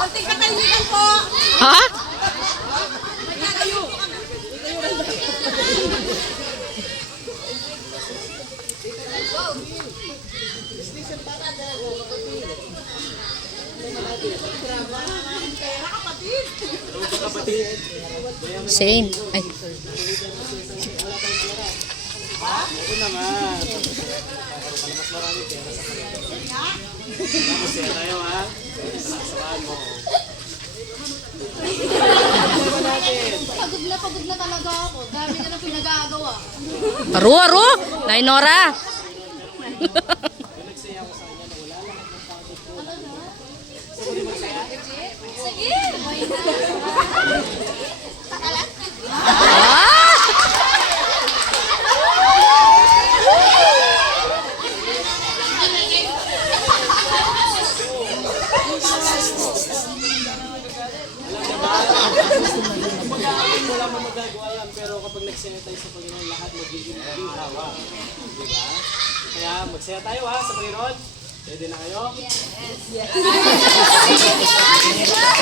Konting katahimikan po. Ha? Tayo. Same. Ay. Ako naman. Mas marami pera sa kanila. Masaya tayo ha. Sasamahan mo. Pagod na talaga ako. Dami na lang pinag-aagawa. Aro! Nainora! Nagsaya ko sa kanya na wala lang akong pagod ko. Sige. Wala mo magagawa yan, pero kapag nagsaya tayo sa Panginoon, lahat magiging hawa. Diba? Kaya magsaya tayo ha sa Panginoon. Ready na kayo?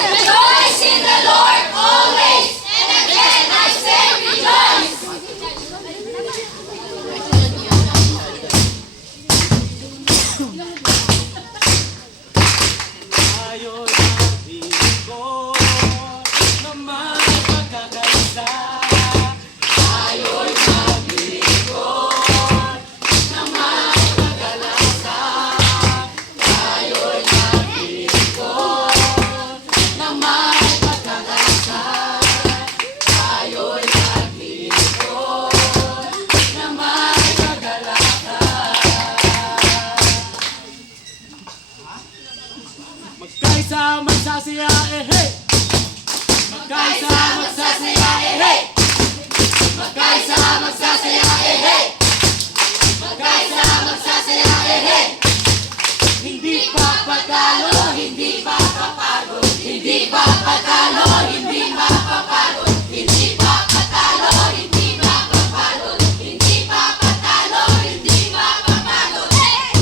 Rejoice in the Lord always. And again I say rejoice. Tayo natin ko na may pagkakaisa. Tayo'y maglingkod na may pag-alasa. Tayo'y maglingkod na may pagkakaisa. Tayo'y maglingkod na may pag-alasa. Magkaisa, magsasaya, hey! Magkaisa, magsasaya, hey! Magkaisa, magsasaya, hey! Magkaisa, magsasaya, hey! Hindi pa patalo, hindi pa papagod. Hindi pa patalo, hindi pa papagod. Hindi pa patalo, hindi pa papagod. Hindi pa patalo, hindi pa papagod. Hey!